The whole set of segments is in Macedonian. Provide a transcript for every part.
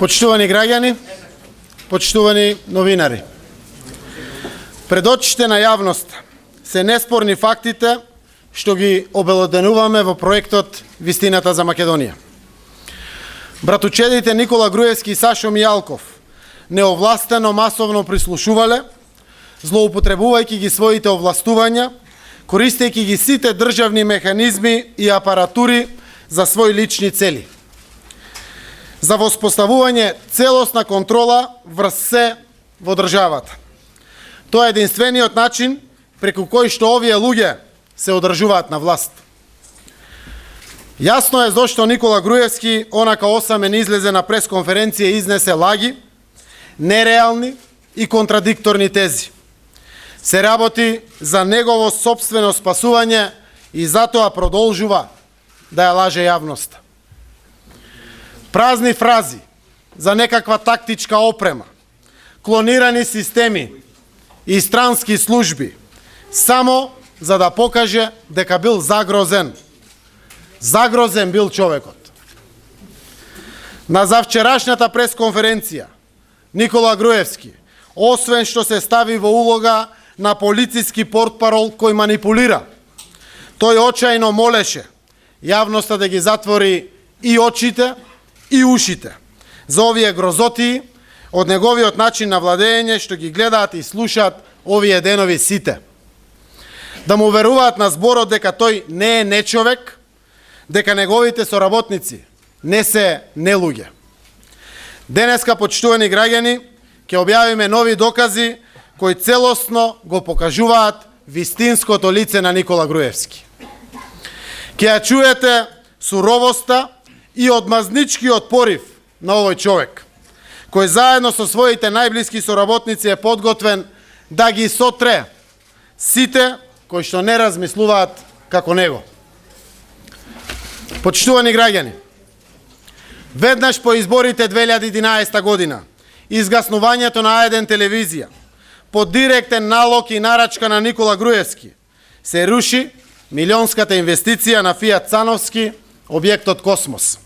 Почитувани граѓани, почитувани новинари. Пред очите на јавност се неспорни фактите што ги обелоденуваме во проектот Вистината за Македонија. Братучедите Никола Груевски и Сашо Мијалков неовластено масовно прислушувале, злоупотребувајќи ги своите овластувања, користејќи ги сите државни механизми и апаратури за своји лични цели. За воспоставување целосна контрола врз се во државата. Тоа е единствениот начин преку кој што овие луѓе се одржуваат на власт. Јасно е зошто Никола Груевски онака осамен излезе на пресконференција и изнесе лаги, нереални и контрадикторни тези. Се работи за негово сопствено спасување и затоа продолжува да ја лаже јавноста. Празни фрази за некаква тактичка опрема, клонирани системи и странски служби, само за да покаже дека бил загрозен. Загрозен бил човекот. На завчерашната пресконференција, Никола Груевски, освен што се стави во улога на полициски портпарол кој манипулира, тој очајно молеше јавноста да ги затвори и очите и ушите за овие грозоти од неговиот начин на владење што ги гледаат и слушаат овие денови сите. Да му веруваат на зборот дека тој не е нечовек, дека неговите соработници не се нелуѓе. Денеска, почитувани граѓани, ќе објавиме нови докази кои целосно го покажуваат вистинското лице на Никола Груевски. Ќе ја чуете суровоста и одмазничкиот порив на овој човек, кој заедно со своите најблиски соработници е подготвен да ги сотре сите кои што не размислуваат како него. Почитувани граѓани, веднаш по изборите 2011 година, изгаснувањето на А1 телевизија, под директен налог и нарачка на Никола Груевски, се руши милионската инвестиција на Фијат Цановски, објектот Космос.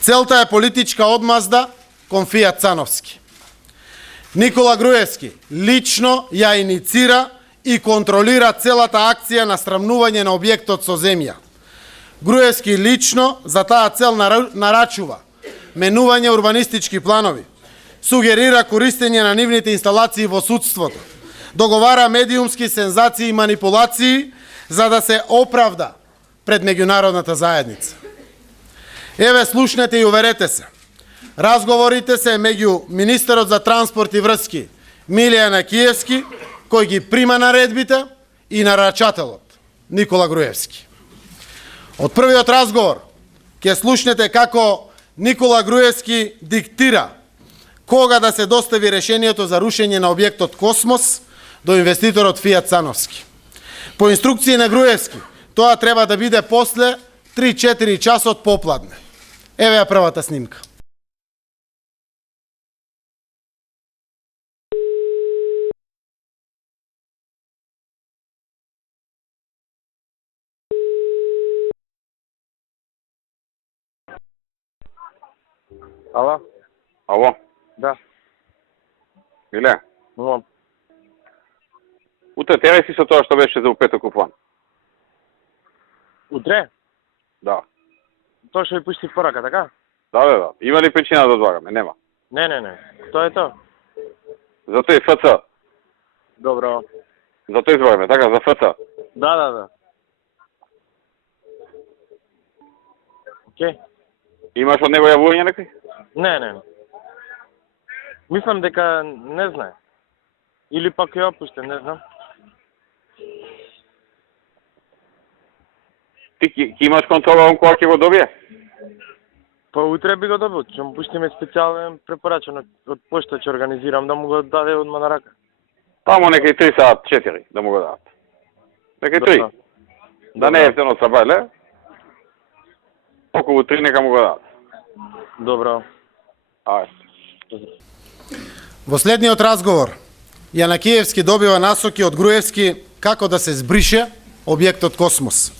Целта е политичка одмазда кон Фијат Цановски. Никола Груевски лично ја иницира и контролира целата акција на срамнување на објектот со земја. Груевски лично за таа цел нарачува менување урбанистички планови, сугерира користење на нивните инсталации во судството, договара медиумски сензации и манипулации за да се оправда пред меѓународната заедница. Еве, слушнете и уверете се. Разговорите се меѓу министерот за транспорт и врски Милија Јанакиевски, кој ги прима наредбите, и нарачателот Никола Груевски. Од првиот разговор ќе слушнете како Никола Груевски диктира кога да се достави решението за рушење на објектот Космос до инвеститорот Фијат Цановски. По инструкции на Груевски, тоа треба да биде после 3-4 часот попладне. Еве ја првата снимка. Ало? Ало, Да. Миле, Мом. утре терај си со тоа што беше за упеток у план. Утре? Да. Тоа што ви пушти порака, така? Да. Има ли причина да одлагаме? Нема. Не. Тоа е тоа. За тој ФЦ. Добро. За тој збораме, така, за ФЦ. Да. Океј. Имаш од него јавување некој? Не. Мислам дека не знае. Или пак е опуштен, не знам. Ти ќе имаш контрола он кога ќе го добие? Па утре би го добил, ќе му пуштиме специјален препорачен од пошта, ќе организирам да му го даде одма на рака. Тамо некај 3 саат 4 да му го дадат. Некај 3. Да не е ефтено сабајле. Околу 3 нека му го дадат. Добро. Ајде. Во следниот разговор, Јанакиевски добива насоки од Груевски како да се збрише објектот Космос.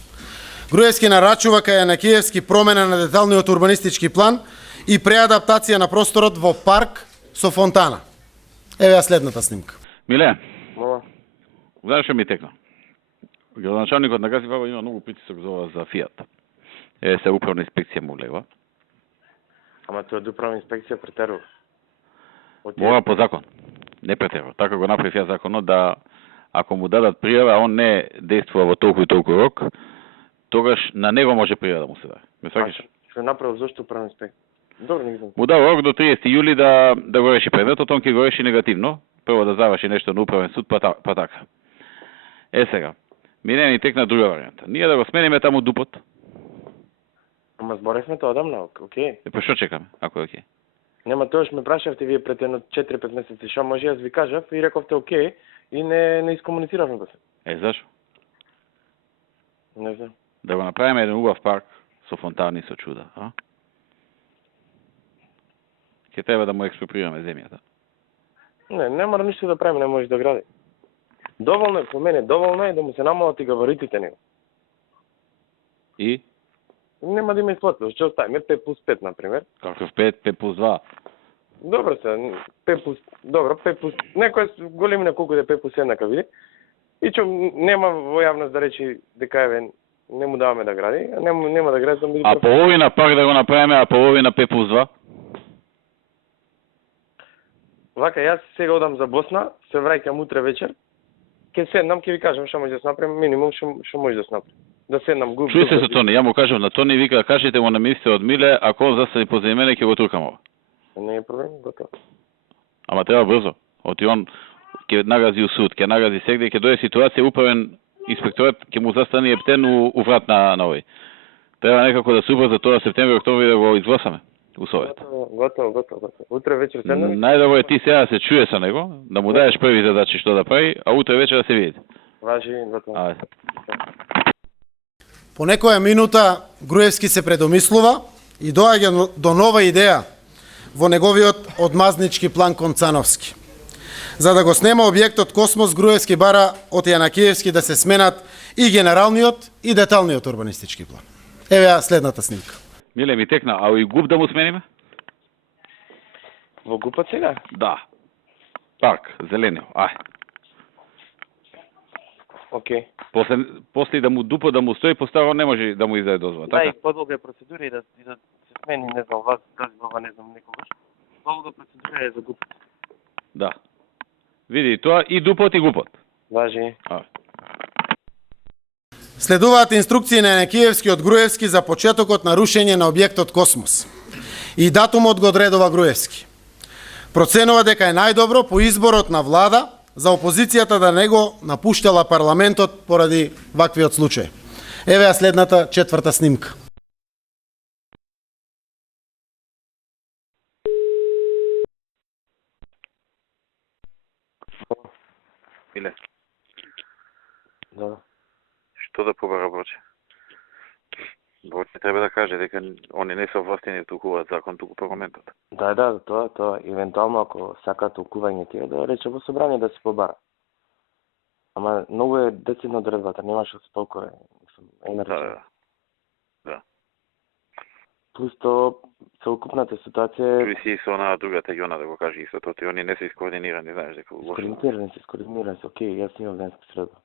Груевски нарачува кај Јанакиевски промена на деталниот урбанистички план и преадаптација на просторот во парк со фонтана. Еве ја следната снимка. Миле, Мола. знаеш што ми текна? Градоначалникот на Гасипава има многу притисок за Фијат. Се управна инспекција му влегва. Ама тоа е управна инспекција претерува. Мора по закон. Не претерува. Така го направи Фијат законот да ако му дадат пријава, он не действува во толку и толку рок, тогаш на него може пријава да му се даде. Ме сваќаш? Што направил зошто управна инспекција? Добро, не знам. Му дава рок до 30 јули да го реши предметот, он ќе го реши негативно. Прво да заврши нешто на управен суд, па така. Сега, мине ни текна друга варијанта. Ние да го смениме таму дупот. Ама зборевме тоа одамна, окей. Па што чекаме, ако е окей? Нема, тоаш ме прашавте вие пред едно 4-5 месеци, што може, јас ви кажав и рековте окей и не искомунициравме го се. Зашо? Не знам. Да го направиме еден убав парк со фонтани, со чуда, а? Ќе треба да му експроприираме земјата. Не мора ништо да правиме, не може да гради. Доволно е, по мене, доволно е да му се намалат и габаритите него. И? Нема да има исплатено, што оставиме 5+5, например. Каков 5+2? Добро се, 5+, некој големина колку да е 5+1 ка види. И што нема во јавност да речи дека еве не му даваме да гради, нема да гради, да биде. А половина парк да го направиме, а половина 5+2? Вака, јас сега одам за Босна, се враќам утре вечер. Ке седнам, ке ви кажам што може да се направи, минимум што може да се направи. Да седнам го. Чуј се со Тони, ја му кажам на Тони, вика, кажете му на министерот Миле, ако он засади позади мене, ќе го туркам ова. Не е проблем, готово. Ама треба брзо. Оти он ќе нагази у суд, ќе нагази сегде, ќе дојде ситуација управен инспекторат, ќе му застане ептен у врат на овој. Треба некако да се убрза тоа септември, октомври да го изгласаме у совет. Готово. Утре вечер седнам. Најдобро е ти сега да се чуе со него, да му даеш први задачи што да прави, а утре вечер да се видите. Важи, готово. Ајде. По некоја минута Груевски се предомислува и доаѓа до нова идеја во неговиот одмазнички план кон Цановски. За да го снема објектот Космос, Груевски бара од Јанакиевски да се сменат и генералниот и деталниот урбанистички план. Еве ја следната снимка. Миле ми текна, а и ГУП да му смениме? Во ГУПот сега? Да. Парк, зеленио, ај. Окей. После да му дупо да му стои, постаро не може да му издаде дозвола, Да, така? и подолга е процедура и да се смени, не знам, вас, тази глава, не знам, некогаш. Подолга процедура е за ГУП. Да. Види тоа и дупот и ГУПот. Важи. Ај. Следуваат инструкции на Јанакиевски од Груевски за почетокот на рушење на објектот Космос. И датумот го одредува Груевски. Проценува дека е најдобро по изборот на влада за опозицијата да не го напуштала парламентот поради ваквиот случај. Еве ја следната четврта снимка. Миле, Да. што да побара Броче? Броче треба да каже дека они не се овластени да толкуваат закон, туку парламентот. Да, тоа, евентуално ако сакаат толкување тие, да рече во собрание да се побара. Ама многу е децидна одредбата, немаш од толку Да. Плюс тоа, целокупната ситуација е Чуј си со онаа другата Јона да го каже истото, и они не се искоординирани, знаеш дека лошо. скоординирани се, окей, јас имам денеска среда.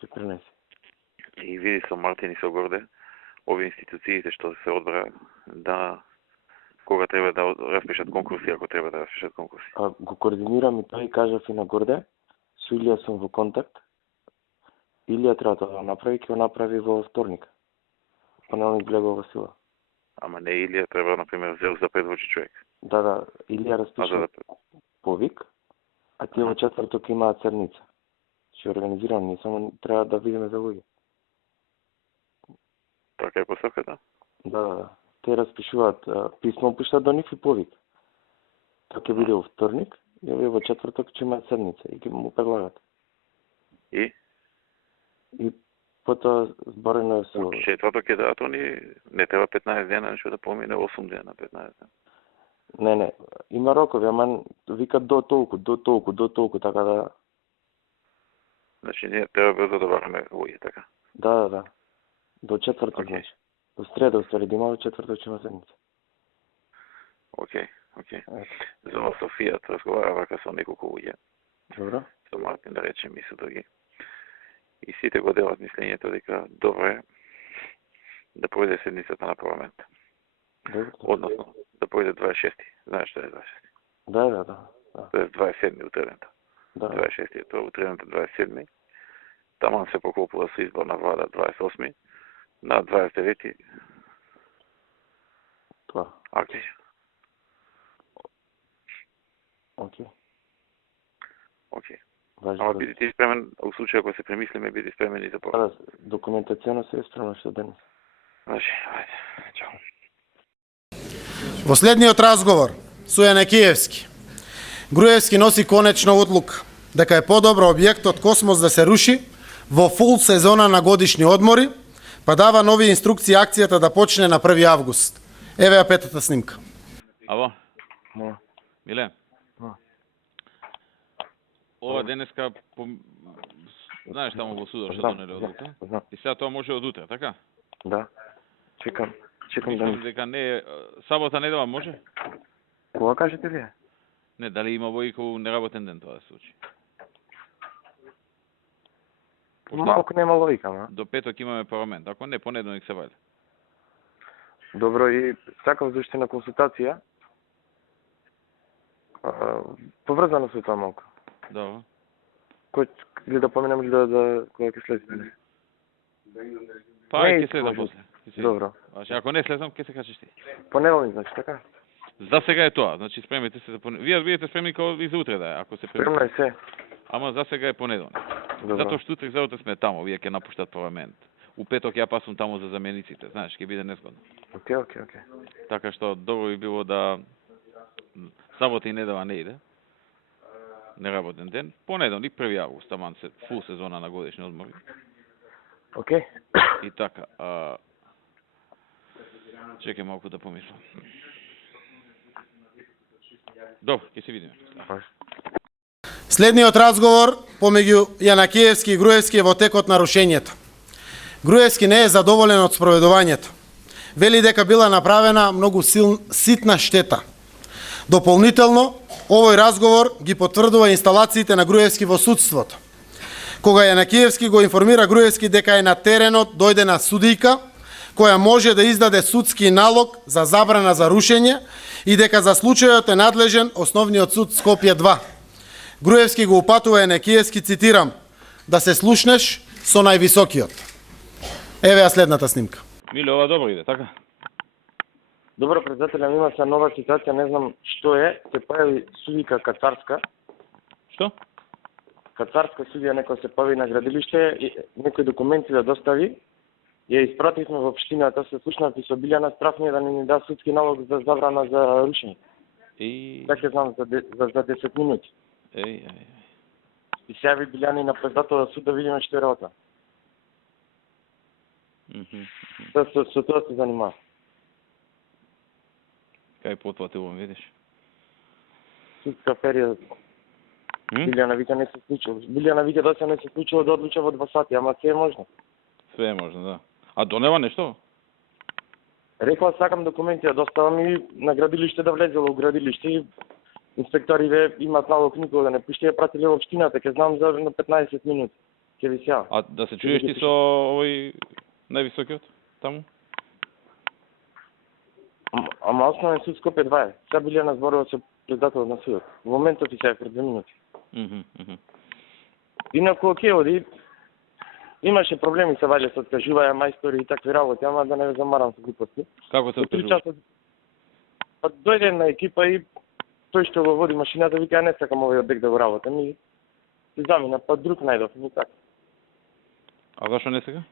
Се пренеси. И види со Мартин и со Горде, овие институциите што се одбра да кога треба да распишат конкурси, ако треба да распишат конкурси. А, го координирам и тој и кажав и на Горде, со Илија сум во контакт. Илија треба тоа да направи, ќе го направи во вторник. Понеделник влегува во сила. Ама не Илија треба, например, зел за предвочи човек. Да, Илија А распиша да, повик, а тие во четврток имаат црница. Ќе организирам, ние само треба да видиме за луѓе. така е посоката. Да. Те распишуваат писмо, пишат до нив и повик. Тоа ќе биде во вторник, и овие во четврток ќе имаат седница и ќе му предлагат. И Потоа зборено е со... четврток ќе дадат они, не треба 15 дена, нешто да помине 8 дена, 15 дена. Не, има рокови, ама викат до толку, така да... Значи, ние треба брзо да бараме луѓе, така. Да. До четврток, Окей. значи. До среда, уствари, да има во четврток ќе има седница. Океј. За Софија разговарава со неколку луѓе. Добро. Со Мартин, да речем, и со други. И сите го делат мислењето дека добро е да пројде седницата на парламент. Добро. Односно, да пројде 26. Знаеш што е 26? Да. Тоа е 27. утредента. Да. 26. Тоа е утредента 27. Таман се поклопува со избор на влада 28. На 29. Тоа. Акли. Океј. Важно. Ама биди ти спремен, у случај ако се премислиме, биди спремен и за повеќе. Документацијно се е спремно што денес. Значи, ајде, чао. Во следниот разговор со Јанакиевски, Груевски носи конечна одлука дека е подобро објектот Космос да се руши во фул сезона на годишни одмори, па дава нови инструкции акцијата да почне на 1 август. Еве ја петата снимка. Ало, Не. Миле? Ова денеска, знаеш таму во судот што донеле одлука? Знам. И сега тоа може од утре, така? Да. Чекам да Мислам дека не е, сабота недела може? Кога кажете вие? Не, дали има во ику неработен ден тоа да се случи? Малку нема логика, ма. До петок имаме парламент, ако не, понеделник се вајде. Добро, и сакав заштина консултација. Поврзано со тоа малку. Добро. Кој или да поменам или да кога ќе слеземе? Па, Не, ќе следам може. после. Добро. Значи, ако не слезам, ќе се кажеш ти. Понеделник, значи, така? За сега е тоа, значи спремете се за понеделник. Вие бидете спремни како и за утре да е, ако се Спремно е се. Ама за сега е понеделник. Добро. Затоа што утре за утре сме таму, вие ќе напуштат парламент. У петок ја пасувам таму за замениците, знаеш, ќе биде незгодно. Океј. Така што добро би било да сабота и недела не иде. Неработен ден. Понеделник 1 август, таман се фул сезона на годишни одмори. Океј. И така, чекај малку да помислам. Добро, ќе се видиме. Следниот разговор помеѓу Јанакиевски и Груевски е во текот на рушењето. Груевски не е задоволен од спроведувањето. Вели дека била направена многу ситна штета. Дополнително, овој разговор ги потврдува инсталациите на Груевски во судството. Кога Јанакиевски го информира Груевски дека е на теренот, дојде на судијка, која може да издаде судски налог за забрана за рушење и дека за случајот е надлежен Основниот суд Скопје 2. Груевски го упатува Јанакиевски, цитирам, да се слушнеш со највисокиот. Еве ја следната снимка. Миле, ова добро иде, така? Добро, председателя, има се нова ситуација, не знам што е, се појави судика кацарска. Што? Кацарска судија некој се појави на градилиште и некои документи да достави. Ја испративме во општината, се слушнав и со Билјана Страфнија да ни да судски налог за забрана за рушење. Така знам за 10 минути. И се јави Билјана и на председателот суд да видиме што е работа. Со тоа се занимава. Кај потватилом, видиш? Судска период. Билјана вика не се случило. Билјана вика да се не се случило да одлуча во 2 сати, ама се е можно. Све е можно, да. А донела нешто? Рекла сакам документи да доставам и на градилиште да влезело у градилиште и инспекторите имаат налог никога да не пушти, ја пратиле во општината, ќе знам за на 15 минути. Ќе ви сеа. А да се чуеш ти со овој највисокиот таму? Ама основен суд Скопје 2 е. Сега Билјана зборува со председателот на судот. Во моментот и сега пред 2 минути. Инаку окей, оди. Имаше проблеми се ваѓа со откажуваја мајстори и такви работи, ама да не ве замарам со глупости. Како се откажува? Па дојде една екипа и тој што го води машината вика не сакам овој објект да го работам и замина, па друг најдов, и така. А зашо не сега?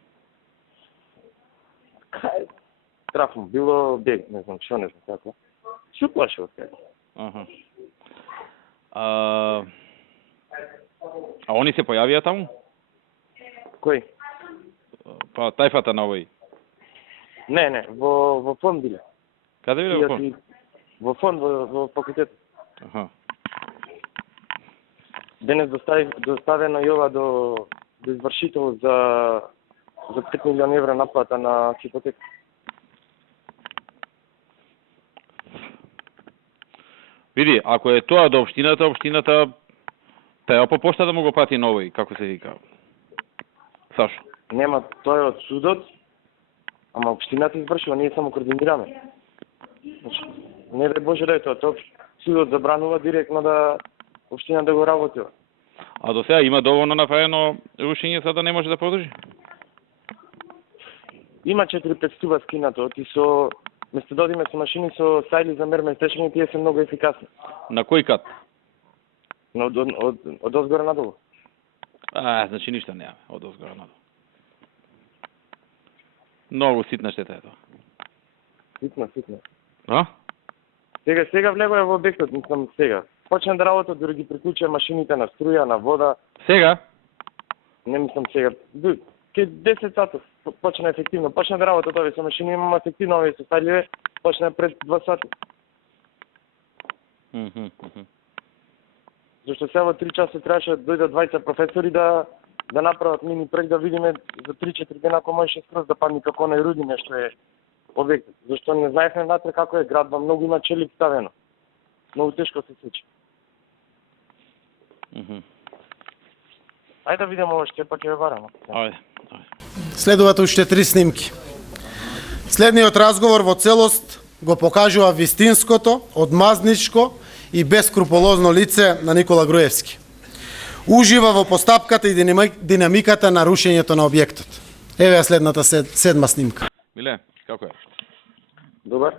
Страф му било бег, не знам што, не знам како. Се уплаши од кај. А они се појавија таму? Кој? Па тајфата на овој. Не, во фонд биле. Каде биле во фонд? Во фонд, во факултет. Денес доставено и ова до извршител за 5 милиони евра наплата на хипотека. Види, ако е тоа до општината треба по пошта да му го прати на овој, како се вика. Сашо. Нема, тоа е од судот, ама општината извршува, ние само координираме. Значи, не дај Боже да е тоа, судот забранува директно да општина да го работила. А до сега има доволно направено рушење за да не може да продолжи? Има 4-5 стуба скинато и со место да одиме со машини со сајли за мерместечени, тие се многу ефикасни. На кој кат? Од озгора надолу. Значи ништо немаме од озгора надолу. Многу ситна штета е тоа. Ситна. А? Сега влегува во објектот, мислам сега. Почна да работат, дори ги приклучија машините на струја, на вода. Сега? Не мислам сега. Ке 10 сата почна ефективно. Почна да работат овие со машини, имам ефективно овие со стајливе, почна пред 2 сати. Зашто сега во 3 часа требаше да дојдат двајца професори да направат мини проект, да видиме за 3-4 дена ако можеше скроз да падне како на Рудине што е објектот. Зашто не знаевме внатре како е градба, многу има челик ставено. Многу тешко се сечи. Ајде да видиме ова што па ќе ве вараме. Ајде. Следуваат уште 3 снимки. Следниот разговор во целост го покажува вистинското, одмазничко и бескрупулозно лице на Никола Груевски. Ужива во постапката и динамиката на рушењето на објектот. Еве ја следната седма снимка. Миле, како е? Добар?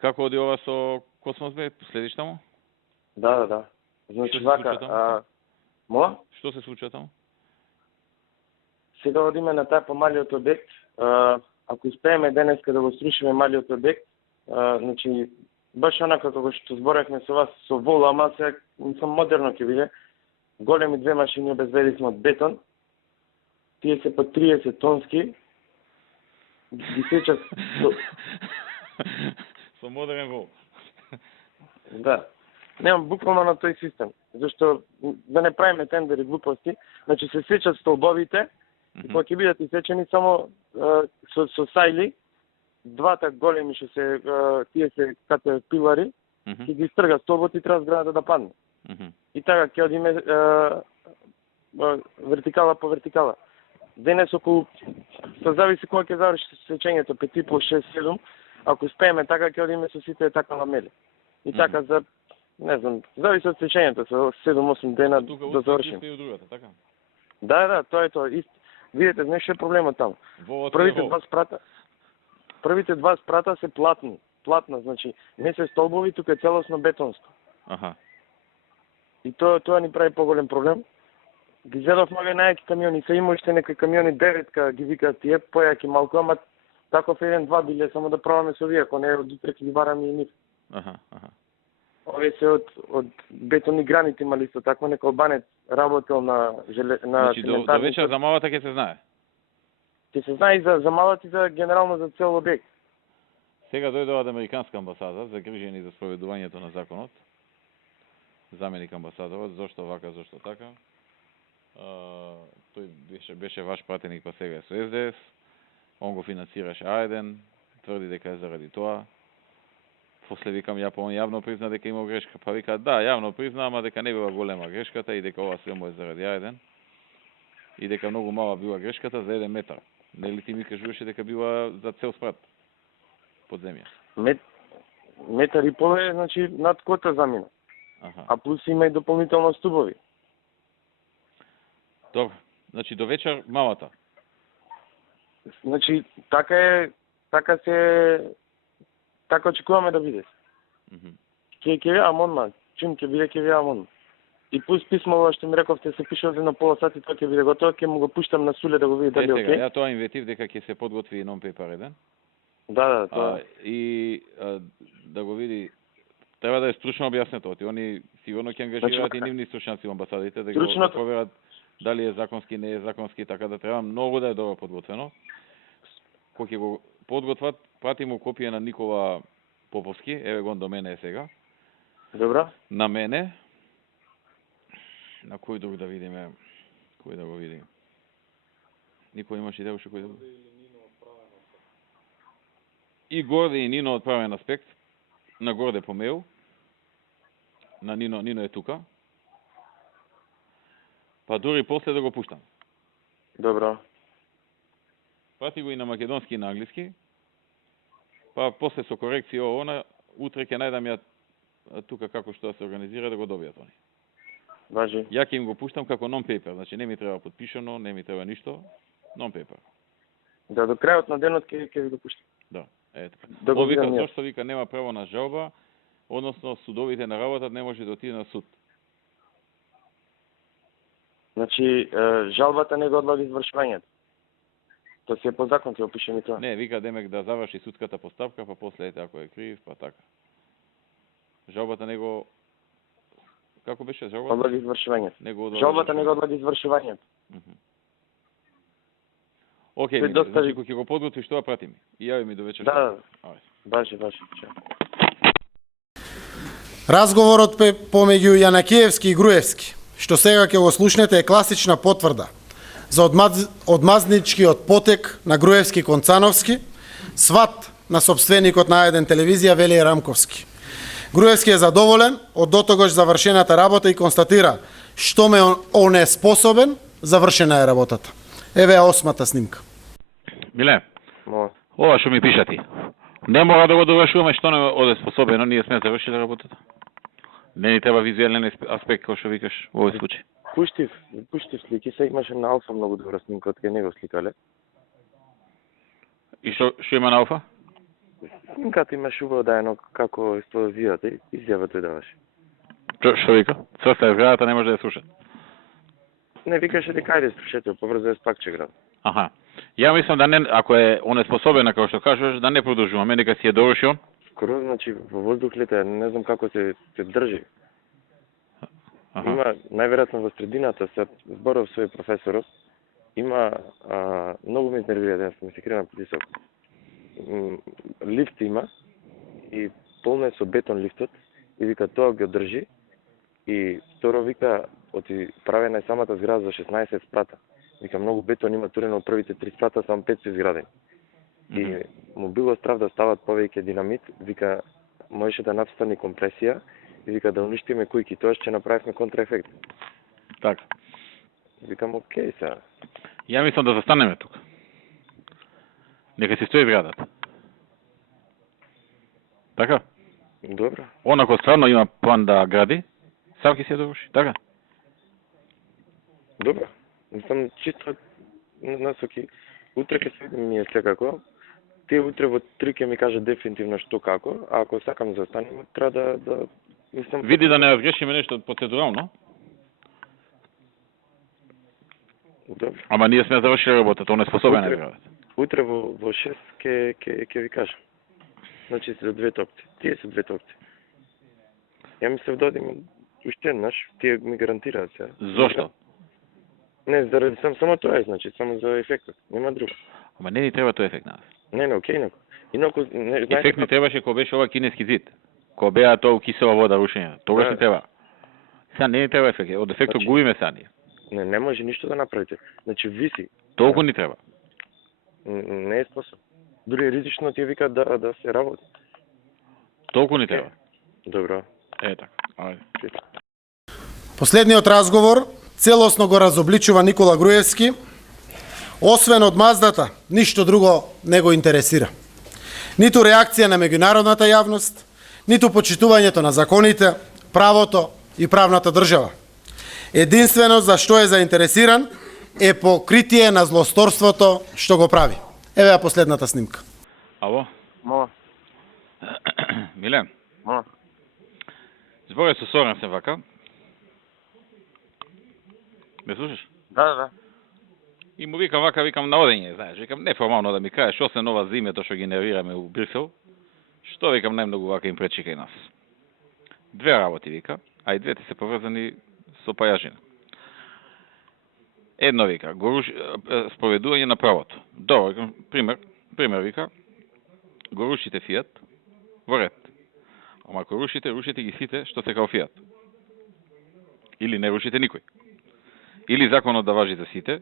Како оди ова со Космос бе? Следиш таму? Да. Значи Што се вака, случува таму? моја? Што се случува таму? Сега одиме на тај помалиот објект. Ако успееме денеска да го срушиме малиот објект, значи баш онака како што зборевме со вас со вола, ама сега мислам модерно ќе биде. Големи 2 машини обезбедивме од бетон. Тие се по 30 тонски. Ги сечат Со модерен вол. Да. Немам буквално на тој систем, зашто да не правиме тендери глупости, значи се сечат столбовите и кога ќе бидат исечени само со сајли, двата големи што се тие се кате пилари, ќе ги стрга столбот и треба зградата да падне. И така ќе одиме вертикала по вертикала. Денес околу се зависи кога ќе заврши сечењето 5,5-6-7, ако успееме така ќе одиме со сите така ламели. И така за не знам, зависи од сечењето, со 7-8 дена да завршим. И другата, така? Да, тоа е тоа. Видите, знаеш што е проблемот таму? Првите два спрата се платни. Платна, значи не се столбови, тука е целосно бетонско. Аха. И тоа ни прави поголем проблем. Ги зедов многу најаки камиони, се има уште некои камиони 9 ги викаат тие, појаки малку, ама таков 1-2 биле само да пробаме со вие, ако не од утре ќе ги бараме и нив. Аха. Овие се од бетони граните имали исто такво, некој албанец работел на Значи до вечер за малата ќе се знае. Ќе се знае и за малата и за генерално за цел објект. Сега дојдува од Американска амбасада, загрижени за спроведувањето на законот. Заменик амбасадорот, зошто вака, зошто така. Тој беше ваш пратеник, па сега е со СДС. Он го финансираше А1, тврди дека е заради тоа. После викам, он јавно призна дека имал грешка. Па вика, да, јавно призна, ама дека не била голема грешката и дека ова све му е заради А1. И дека многу мала била грешката за 1 метар. Нели ти ми кажуваше дека била за цел спрат под земја? Метар и пол е, значи, над кота замина. Аха. А плюс има и дополнително стубови. Добро. Значи до вечер малата. Значи, така очекуваме да биде. Ќе јавам одма, чим ќе биде, ќе јавам одма. И плюс писмово што ми рековте се пише за на пола сат и тоа ќе биде готово, ќе му го пуштам на Суле да го види дали е окей. Ја тоа инвестив дека ќе се подготви non-paper еден. Да, тоа. И да го види, треба да е стручно објаснето, они сигурно ќе ангажираат и нивни стручњаци во амбасадите да го проверат дали е законски, не е законски, така да треба многу да е добро подготвено. Кога ќе го подготват, прати му копија на Никола Поповски, еве го до мене е сега. Добро. На мене. На кој друг да видиме? Кој да го види? Никој имаш идеја уште кој да го види? И Горде и Нино од правен аспект. На Горде по мејл. на Нино е тука. Па дури после да го пуштам. Добро. Прати го и на македонски и на англиски. Па после со корекција она, утре ќе најдам ја тука како што се организира да го добијат они. Важи. Ја ќе им го пуштам како non-paper, значи не ми треба подпишано, не ми треба ништо, non-paper. Да, до крајот на денот ќе ви го пуштам. Да, ето. Да го видам јас. Зошто вика нема право на жалба, односно судовите на работат не може да отиде на суд. Значи, жалбата не го одлаги извршувањето. То си е по закон, ќе опишем и тоа. Не, вика демек да заврши судската постапка, па после ете ако е крив, па така. Жалбата не го... Како беше жалбата? Одлаги извршувањето. Не го одлаги Жалбата не го одлаги извршувањето. Океј, Тој достави- значи кога ќе го подготвиш тоа прати ми. И јави ми до вечер. Да, Ајде. важи. Чао. Разговорот помеѓу Јанакиевски и Груевски, што сега ќе го слушнете, е класична потврда за одмазничкиот потек на Груевски кон Цановски, сват на собственикот на А1 телевизија Велије Рамковски. Груевски е задоволен од дотогаш завршената работа и констатира што ме он е способен, завршена е работата. Еве ја 8-та снимка. Миле, Мова. ова што ми пиша ти. Не мора да го довршуваме што не оде способено, ние сме завршиле работата. Не ни треба визуелен аспект, кој што викаш во овој случај. Пуштив слики, сега имаше на Алфа многу добра снимка, од кај него сликале. И што има на Алфа? Снимката имаше убаво да едно како експлозијата и изјава тој даваше. Што вика? Црста е зградата, не може да ја слуша. Не викаше дека ајде слушате, побрзо е спакче град. Аха. Ја мислам да не, ако е онеспособен, како што кажеш, да не продолжуваме, нека си ја доврши он. Скоро, значи, во воздух лета, не знам како се држи. Аха. Има, најверојатно во средината, се зборов свој професорот, има, многу ме изнервира денес, ми се крена притисок. Лифт има и полно е со бетон лифтот и вика тоа го држи и второ вика оти правена е самата зграда за 16 спрата. Вика многу бетон има турено првите 3 спрата, само 5 се изградени. И му било страв да стават повеќе динамит, вика можеше да настани компресија и вика да уништиме кујки, тоа ќе направивме контраефект. Така. Викам окей сега. Ја мислам да застанеме тука. Нека си стои зградата. Така? Добро. Онако стварно има план да гради, сам ќе се ја доврши. Така? Добро. Мислам чисто насоки. Утре ќе се видим ние секако. Тие утре во 3 ќе ми кажат дефинитивно што како, а ако сакам да останем, треба да мислам Види да не разгрешиме нешто процедурално. Добро. Ама ние сме завршили работата, он е способен Утре. да градат. Утре во 6 ќе ви кажам. Значи се двете опции. Тие се двете опции. Ја мислев да одим уште еднаш, тие ми гарантираат сега. Зошто? Не, заради само тоа е, значи, само за ефектот. Нема друго. Ама не ни треба тој ефект на нас. Не, окей, инако. Инако, не, Ефект ни требаше кога беше ова кинески зид. Кога беа тоа у кисела вода рушење. Тогаш Да. ни треба. Сега не ни треба ефект. Од ефектот Значи- губиме сега ние. не може ништо да направите. Значи, виси. Толку ни треба. Не е способ. Дури е ризично ти вика да се работи. Толку ни треба. Добро. Е така. Ајде. Последниот разговор целосно го разобличува Никола Груевски. Освен од маздата, ништо друго не го интересира. Ниту реакција на меѓународната јавност, ниту почитувањето на законите, правото и правната држава. Единствено за што е заинтересиран е покритие на злосторството што го прави. Еве ја последната снимка. Ало? Мола. Милен, Мола. зборе со Сорен се вака. Ме слушаш? Да. И му викам вака, викам на одење, знаеш, викам неформално да ми кажеш, освен ова зимето што ги нервираме у Брисел, што викам најмногу вака им пречи кај нас. Две работи вика, а и двете се поврзани со пајажина. Едно вика, споведување на правото. Добро, викам, пример вика, го рушите Фијат во ред. Ама ако рушите ги сите што се као Фијат. Или не рушите никој. Или законот да важи за сите,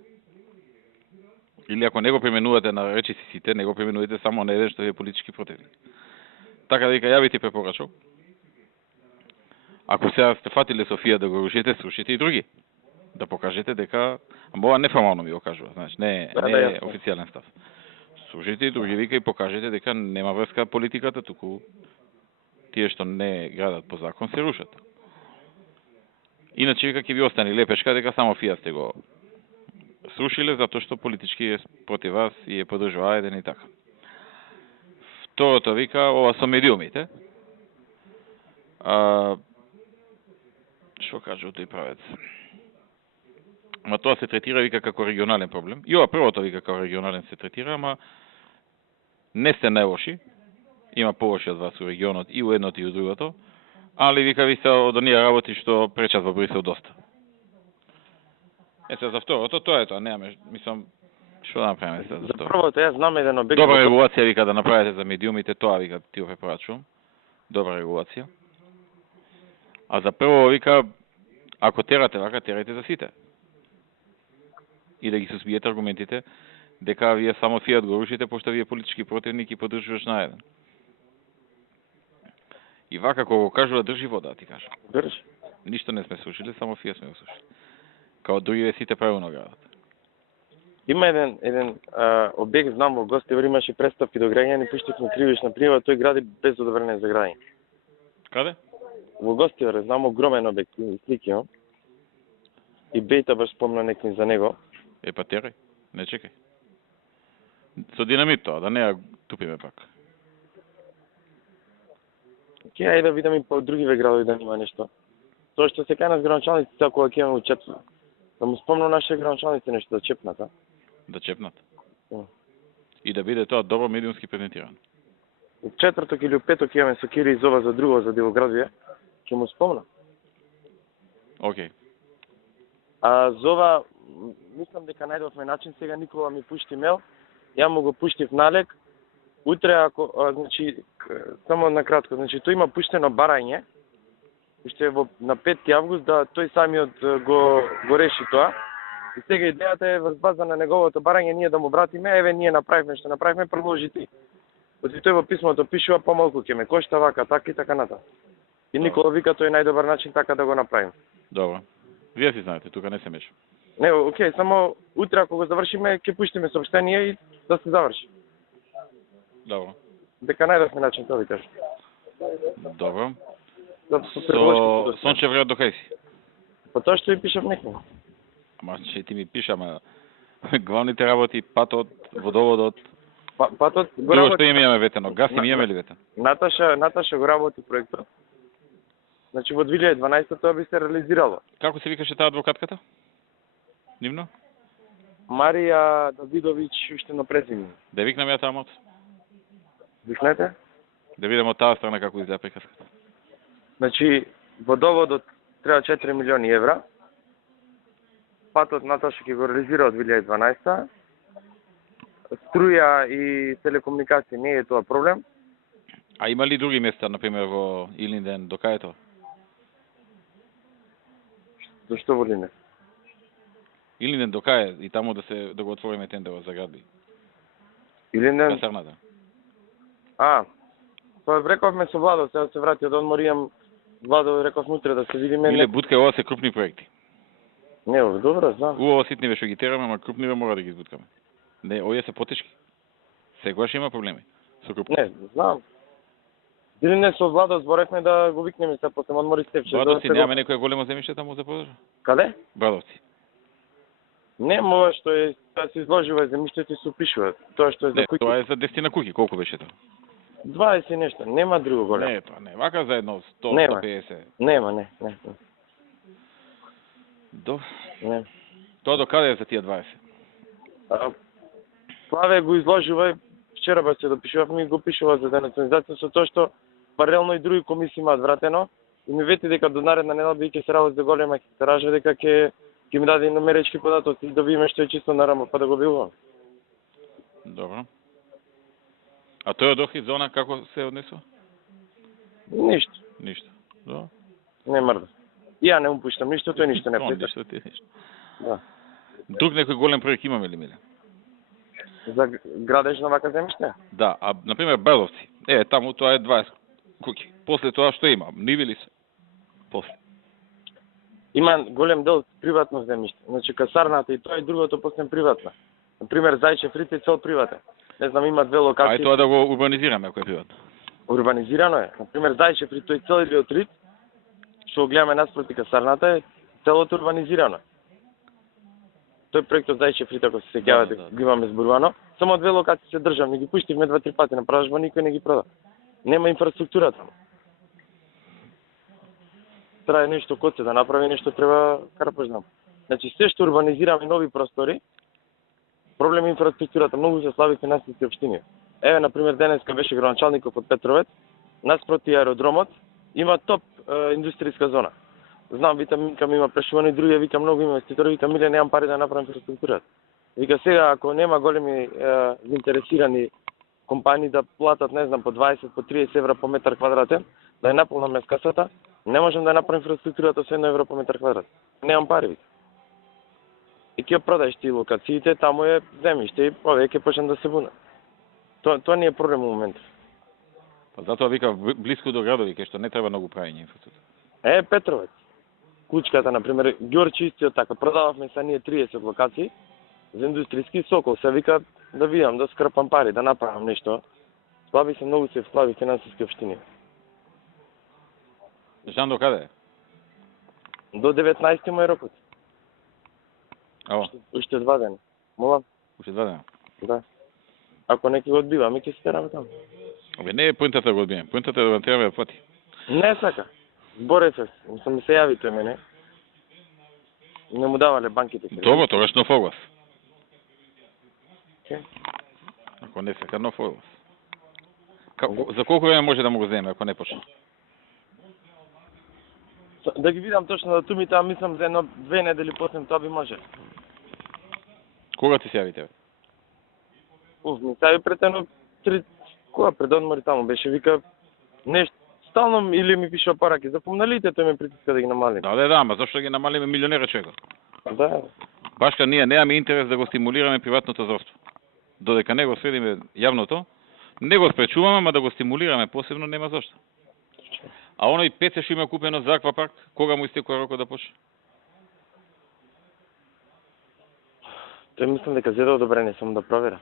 или ако не го применувате на речиси сите, не го применувате само на еден што е политички противник. Така да вика, ја би ти препорачал, Ако сега сте фатиле Софија да го рушите, срушите и други. Да покажете дека, ама ова неформално ми го кажува, значи не е официјален став. Срушите и други, вика, и покажете дека нема врска политиката, туку тие што не градат по закон се рушат. Иначе вика ќе ви остане лепешка дека само фија сте го срушиле затоа што политички е против вас и е поддржува еден и така. Второто вика ова со медиумите. Што кажа тој правец? Ама тоа се третира вика како регионален проблем. И ова првото вика како регионален се третира, ама не сте најлоши. Има полоши од вас у регионот и у едното и у другото. Али вика ви се од оние работи што пречат во Брисел доста. Се за второто, тоа е тоа, немаме, мислам, што да направиме сега за тоа? За првото, јас знам еден објект... Добра регулација, вика, да направите за медиумите, тоа, вика, ти го препорачувам. Добра регулација. А за прво, вика, ако терате вака, терате за сите. И да ги сузбиете аргументите, дека вие само фијат го рушите, пошто вие политички противник и поддржуваш на еден. И вака, кога го кажува, држи вода, ти кажа. Држи. Ништо не сме слушали, само фијат сме го слушали. Као други сите правилно градат. Има еден објект, знам, во Гостивар имаше преставки до граѓани, пуштивме кривична пријава, тој гради без одобрение за граѓање. Каде? Во Гостивар, знам, огромен објект, слики, но? И Бејта баш спомна некој за него. Па терай, не чекај. Со динамит тоа, да не ја тупиме пак. Ке, ајде да видам и по другиве градови да нема нешто. Тоа што се кај нас граначалниците, ако ќе имаме учетство. Да му спомнам нашите граначалници нешто да чепнат, а? Да чепнат. Да. И да биде тоа добро медиумски презентирано. У четврток или у петок имаме со Кири изова за друго, за Дивоградија. Ќе му спомнам. Океј. А зова, мислам дека најдовме начин, сега Никола ми пушти мел, ја му го пуштив налек. Утре, ако, значи, само накратко, значи, тој има пуштено барање, уште на 5 август, да тој самиот го реши тоа. И сега идејата е врз база на неговото барање ние да му вратиме, еве ние направивме што направивме, продолжи ти. Оти тој во писмото пишува помалку ќе ме кошта вака, така и така натаму. И Никола вика тој е најдобар начин така да го направиме. Добро. Вие си знаете, тука не се меша. Не, окей, само утре ако го завршиме, ќе пуштиме сообщение и да се заврши. Добро. Дека најдовме начин, тоа ви кажам. Добро. Со Сончев град до кај си? Па тоа што ви пишав некој. Ама че ти ми пиша, ама главните работи, патот, водоводот. Патот го Друго што работи. имаме ветено, газ им имаме ли ветено? Наташа го работи проектот. Значи во 2012 тоа би се реализирало. Како се викаше таа адвокатката? Нивно? Марија Давидовиќ уште на презиме. Да викнам ја таму. Викнете? Да видиме од таа страна како изгледа приказката. Значи водоводот треба 4 милиони евра. Патот Наташа ќе го реализира од 2012. Струја и телекомуникација не е тоа проблем. А има ли други места, например во Илинден, до кај е тоа? Зашто во Лине? Илинден до кај е и таму да го отвориме тендерот за градби? Илинден? Касарната. Па рековме со Владо, сега се врати од одмор, имам Владо, реков утре да се видиме. Иле бутка, ова се крупни проекти. Не, добро, знам. Убаво ситниве што ги тераме, ама крупниве мора да ги избуткаме. Не, овие се потешки. Секогаш има проблеми со крупни. Не, знам. Дили не со Владо зборевме да го викнеме се после одмори Стефче. Брадовци, немаме некоја големо земјиште таму за продажа? Каде? Брадовци. Нема ова што е, да се изложува земјиштето и се упишува. Тоа што е за Не, куќи. тоа е за 10 куќи, колку беше тоа? 20 и нешто, нема друго големо. Не, тоа не, вака за едно 100, Нема. 150. Нема, не. До. Не. Тоа до каде е за тие 20? Славе го изложува, вчера ба се допишувавме и го пишува за денационализација со тоа што паралелно и други комисии имаат вратено и ми вети дека до наредна недела биќе се работи за голема хектаража, дека ќе ми даде номеречки податоци и да видиме што е чисто нарамо па да го билувам. Добро. А тој од Охрид зона како се однесува? Ништо. Ништо. Добро. Не мрда. И ја не му пуштам ништо, тој ништо не Он пита. ништо, ти ништо. Да. Друг некој голем проект имаме ли, Миле? За градеж на вака земјиште? Да, а например Брадовци. Таму тоа е 20 куќи. После тоа што има? Ниви ли се? После. Има голем дел приватно земјиште. Значи касарната и тоа и другото после приватна. Например, Зајчев рит е цел приватен. Не знам, има две локации. Ај тоа да го урбанизираме ако е приватно. Урбанизирано е. Например, Зајчев рит, тој целиот рит, што го гледаме наспроти касарната, е целото урбанизирано. Тој проектот Зајчев рит, ако се сеќавате, го имаме зборувано. Само две локации се државни, ги пуштивме 2-3 пати на продажба, никој не ги прода. Нема инфраструктура таму. Треба нешто код се да направи, нешто треба карпош. Значи, се што урбанизираме нови простори, проблем е инфраструктурата, многу се слаби финансиски општини. Еве, например, денеска беше градоначалников од Петровец, наспроти аеродромот, има топ индустријска зона. Знам, викам има прешувано и други, викам многу инвеститори, викам миле, немам пари да направам инфраструктурата. Вика сега, ако нема големи заинтересирани компании да платат, не знам, по 20, по 30 евра по метар квадратен, да ја наполнаме касата, не можем да направим инфраструктурата со 1 евро по метар квадрат. Немам пари, вика. И ќе продаеш ти локациите, таму е земјиште и овие ќе почнат да се бунат. Тоа не е проблем во моментот. Па затоа вика блиску до градови, кај што не треба многу правење инфраструктура. Петровец. Кучката, например, Ѓорче истиот така, продававме са ние 30 локации за индустријски Сокол. Се вика да видам, да скрпам пари, да направам нешто. Слаби се, многу се слаби финансиски општини. Жан до каде? До 19 му е рокот. Ао, Уште 2 дена. Молам? уште 2 дена. Да. Ако неки го одбиваме, ќе се тераме таму. Абе, не е поинтата да го одбиеме. Поинтата е да тераме да плати. Не сака. Зборев се. Сам се јави тој мене. Не му давале банките. Добро, тогаш нов оглас. Okay. Ако не сака нов оглас. За колку време може да му го земе, ако не почне? Да ги видам точно датумите, а мислам за 1-2 недели после тоа би може. Кога ти се јави тебе? Ми се јави пред едно 3... Кога пред одмори таму беше, вика нешто. Стално или ми пишува параки, запомналите, тој ме притиска да ги намалим. Да, ама зашто ги намалиме милионера човекот? Да. Башка ние немаме интерес да го стимулираме приватното зорство. Додека не го следиме јавното, не го спречуваме, ама да го стимулираме посебно нема зашто. А оној пеце што има купено за аквапарк, кога му истекува рокот да почне? Тој мислам дека зеде одобрение, само да проверя.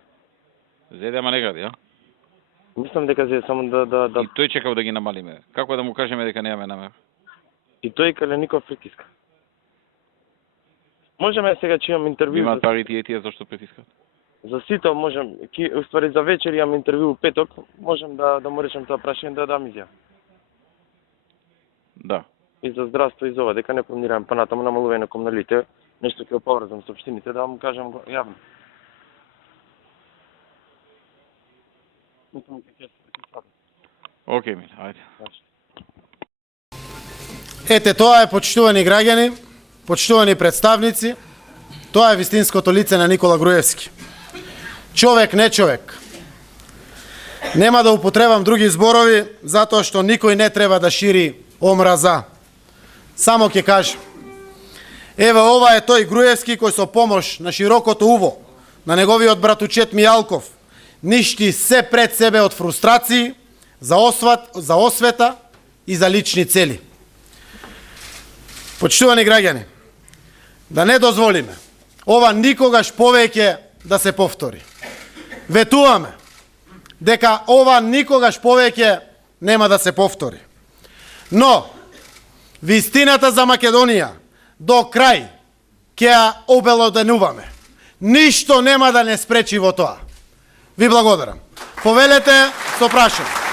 Зеде, ама не гради, а? Мислам дека зеде само да... И тој чекав да ги намалиме. Како да му кажеме дека немаме намер? И тој Калеников притиска. Можеме сега, че имам интервју... Имаат пари тие зашто притискат? За сито можем, уствари за вечер имам интервју петок, можем да му речем тоа прашање да дам изјава. Да. И за здравство и за ова, дека не планираме понатаму намалување на комуналите, нешто ќе поврзам со општините, да му кажам јавно. Океј, миле, ајде. Ете, тоа е, почитувани граѓани, почитувани представници, тоа е вистинското лице на Никола Груевски. Човек, не човек. Нема да употребам други зборови, затоа што никој не треба да шири омраза. Само ќе кажам. Еве, ова е тој Груевски кој со помош на широкото уво, на неговиот братучет Мијалков, ништи се пред себе од фрустрации, за освета и за лични цели. Почитувани граѓани, да не дозволиме ова никогаш повеќе да се повтори. Ветуваме дека ова никогаш повеќе нема да се повтори. Но, вистината за Македонија до крај ќе ја обелоденуваме. Ништо нема да не спречи во тоа. Ви благодарам. Повелете со прашање.